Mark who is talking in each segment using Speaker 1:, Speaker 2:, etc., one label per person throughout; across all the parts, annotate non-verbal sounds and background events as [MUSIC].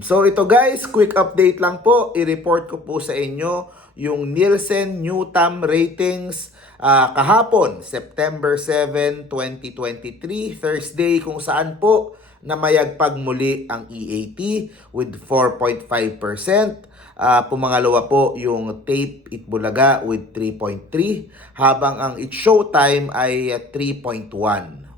Speaker 1: So ito guys, quick update lang po. I-report ko po sa inyo yung Nielsen Newtam ratings ah, kahapon, September 7, 2023, Thursday kung saan po namayagpag muli ang EAT with 4.5%. Ah, pumangalawa po yung Tape Itbulaga with 3.3 habang ang It Showtime ay ah, 3.1.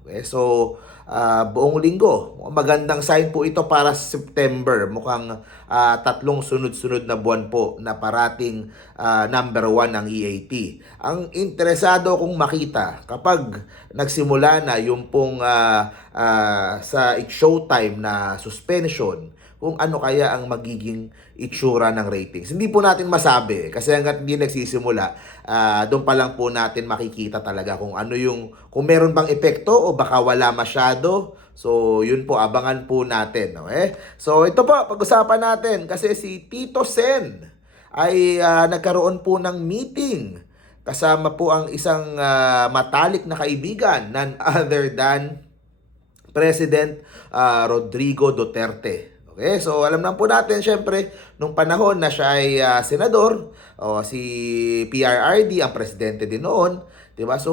Speaker 1: Okay, so ah, buong linggo. Magandang sign po ito para September. Mukhang ah, tatlong sunod-sunod na buwan po na parating ah, number one ang EAT. Ang interesado kong makita kapag nagsimula na yung pong ah, ah, sa Showtime na suspension, kung ano kaya ang magiging itsura ng ratings. Hindi po natin masabi kasi hanggat hindi nagsisimula, ah, doon pa lang po natin makikita talaga kung ano yung kung meron bang epekto o baka wala masyado. So, yun po abangan po natin, okay? So, ito po pag-usapan natin kasi si Tito Sen ay ah, nagkaroon po ng meeting kasama po ang isang ah, matalik na kaibigan none other than President ah, Rodrigo Duterte. Okay, so alam na po natin syempre nung panahon na siya ay ah, senador o si PRRD ang presidente din noon, 'di ba? So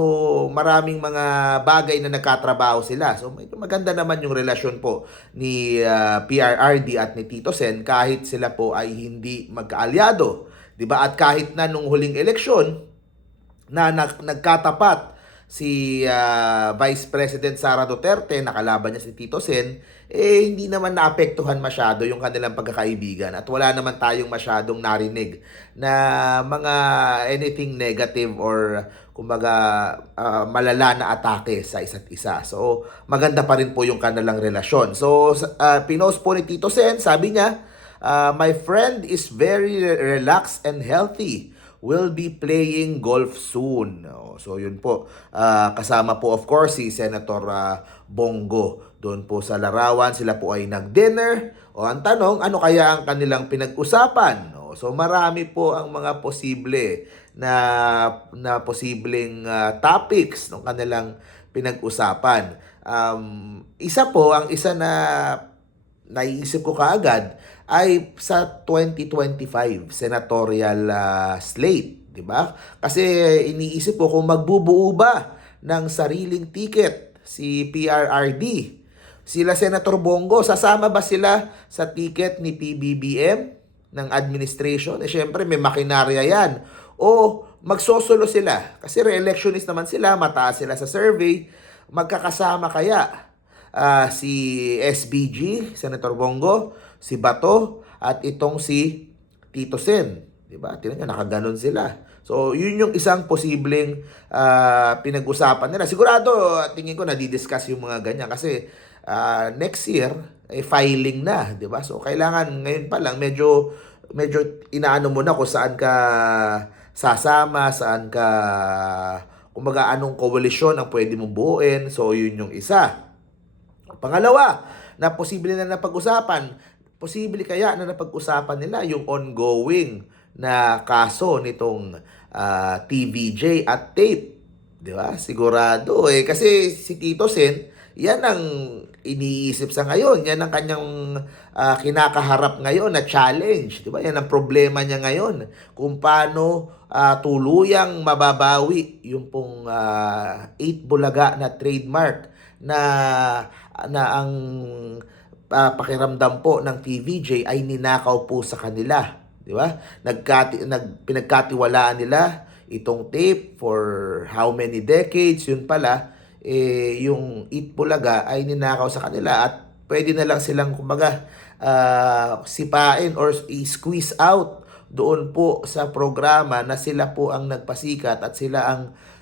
Speaker 1: maraming mga bagay na nagkatrabaho sila. So maganda naman yung relasyon po ni ah, PRRD at ni Tito Sen kahit sila po ay hindi magkaalyado, 'di ba? At kahit na nung huling eleksyon na nag- nagkatapat si ah, Vice President Sara Duterte, nakalaban niya si Tito Sen, eh hindi naman naapektuhan masyado yung kanilang pagkakaibigan at wala naman tayong masyadong narinig na mga anything negative or kumbaga ah, malala na atake sa isa't isa. So maganda pa rin po yung kanilang relasyon. So ah, pinost po ni Tito Sen, sabi niya, ah, my friend is very re- relaxed and healthy will be playing golf soon. Oh, so yun po. Ah, kasama po of course si Senator ah, Bongo. Doon po sa larawan sila po ay nag-dinner. O ang tanong, ano kaya ang kanilang pinag-usapan? Oh, so marami po ang mga posible na na posibleng ah, topics ng kanilang pinag-usapan. Um, isa po, ang isa na naiisip ko kaagad ay sa 2025 senatorial ah, slate, 'di ba? Kasi iniisip ko kung magbubuo ba ng sariling ticket si PRRD. Sila Senator Bongo, sasama ba sila sa ticket ni PBBM ng administration? Eh syempre may makinarya 'yan. O magsosolo sila kasi re-electionist naman sila, mataas sila sa survey, magkakasama kaya ah, si SBG, Senator Bongo, si Bato, at itong si Tito Sen. Di ba? Tingnan nyo, nakaganon sila. So, yun yung isang posibleng ah, pinag-usapan nila. Sigurado, tingin ko, nadidiscuss yung mga ganyan. Kasi ah, next year, eh, filing na. Di ba? So, kailangan ngayon pa lang, medyo, medyo inaano mo na kung saan ka sasama, saan ka, kumbaga, anong koalisyon ang pwede mong buuin. So, yun yung isa. Pangalawa, na posible na napag-usapan, posible kaya na napag-usapan nila yung ongoing na kaso nitong ah, TVJ at tape. Di ba? Sigurado eh. Kasi si Tito Sen, yan ang iniisip sa ngayon. Yan ang kanyang ah, kinakaharap ngayon na challenge. Di ba? Yan ang problema niya ngayon. Kung paano ah, tuluyang mababawi yung pong 8 bulaga na trademark na na ang ah, pakiramdam po ng TVJ ay ninakaw po sa kanila, di ba? Nagkati nag pinagkatiwalaan nila itong tape for how many decades, yun pala eh yung Itbulaga ay ninakaw sa kanila at pwede na lang silang kumbaga ah, sipain or i-squeeze out doon po sa programa na sila po ang nagpasikat at sila ang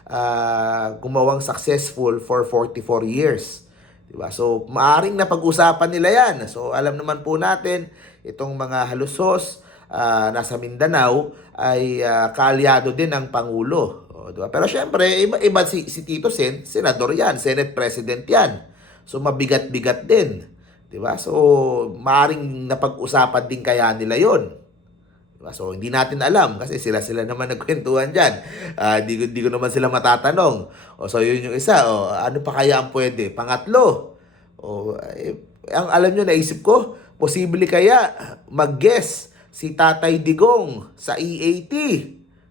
Speaker 1: ah, gumawang successful for 44 years. Diba? So, maaring napag-usapan nila yan. So, alam naman po natin, itong mga halusos ah, nasa Mindanao ay ah, kaalyado din ng Pangulo. O, diba? Pero syempre, iba, iba si, si Tito Sen, senador yan, Senate President yan. So, mabigat-bigat din. Diba? So, maaring napag-usapan din kaya nila yon Diba? So, hindi natin alam kasi sila-sila naman [LAUGHS] nagkwentuhan dyan. Ah, di, di ko naman sila matatanong. O, so, yun yung isa. O, ano pa kaya ang pwede? Pangatlo. O, eh, ang alam nyo, naisip ko, posible kaya mag-guess si Tatay Digong sa EAT?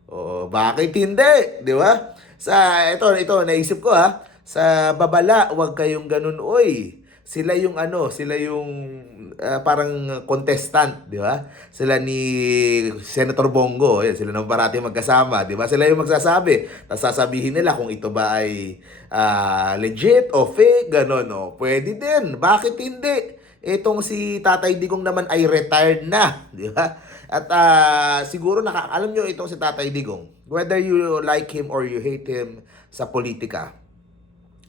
Speaker 1: O bakit hindi? Di ba? Sa ito ito naisip ko ha. Sa babala, wag kayong ganun oy. Sila yung ano, sila yung ah, parang contestant, di ba? Sila ni Senator Bongo, eh, sila naman parati magkasama, di ba? Sila yung magsasabi. Tapos sasabihin nila kung ito ba ay ah, legit o fake, ganun, no? Pwede din. Bakit hindi? Itong si Tatay Digong naman ay retired na, di ba? At ah, siguro naka alam nyo itong si Tatay Digong, whether you like him or you hate him sa politika,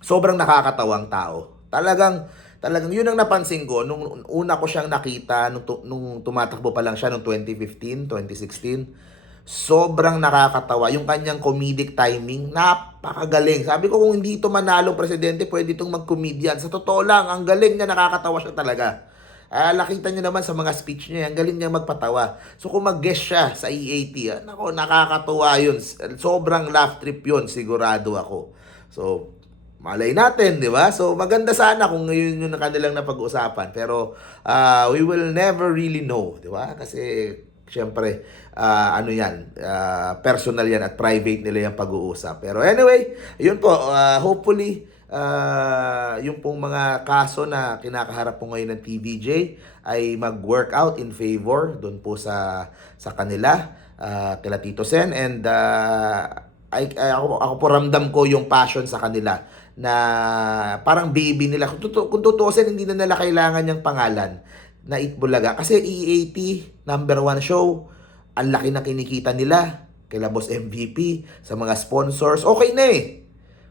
Speaker 1: sobrang nakakatawang tao. Talagang talagang yun ang napansin ko nung una ko siyang nakita nung, nung tumatakbo pa lang siya nung 2015, 2016. Sobrang nakakatawa yung kanyang comedic timing, napakagaling. Sabi ko kung hindi ito manalo presidente, pwede itong mag-comedian. Sa totoo lang, ang galing niya, nakakatawa siya talaga. Ah, nakita niyo naman sa mga speech niya, ang galing niya magpatawa. So kung mag-guest siya sa EAT, ah, nako, nakakatuwa yun. Sobrang laugh trip yun, sigurado ako. So, malay natin, di ba? So, maganda sana kung ngayon yung kanilang napag-usapan. Pero, ah, we will never really know, di ba? Kasi, syempre, ah, ano yan, ah, personal yan at private nila yung pag-uusap. Pero anyway, yun po, ah, hopefully, ah, yung pong mga kaso na kinakaharap po ngayon ng TVJ ay mag-work out in favor doon po sa sa kanila, ah, kila Tito Sen and ah, ay, ay, ako, ako po ramdam ko yung passion sa kanila na parang baby nila. Kung, tutu- kung tutuusin, hindi na nila kailangan yung pangalan na Itbulaga. Kasi EAT, number one show, ang laki na kinikita nila kila Boss MVP, sa mga sponsors, okay na eh.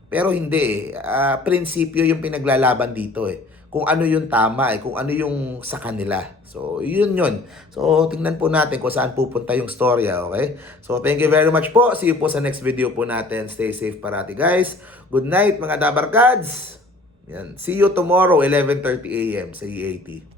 Speaker 1: Pero hindi eh. Ah, prinsipyo yung pinaglalaban dito eh. Kung ano yung tama eh, kung ano yung sa kanila. So, yun yun. So, tingnan po natin kung saan pupunta yung storya, okay? So, thank you very much po. See you po sa next video po natin. Stay safe parati, guys. Good night, mga Dabarkads. Yan. See you tomorrow, 11.30 a.m. sa EAT.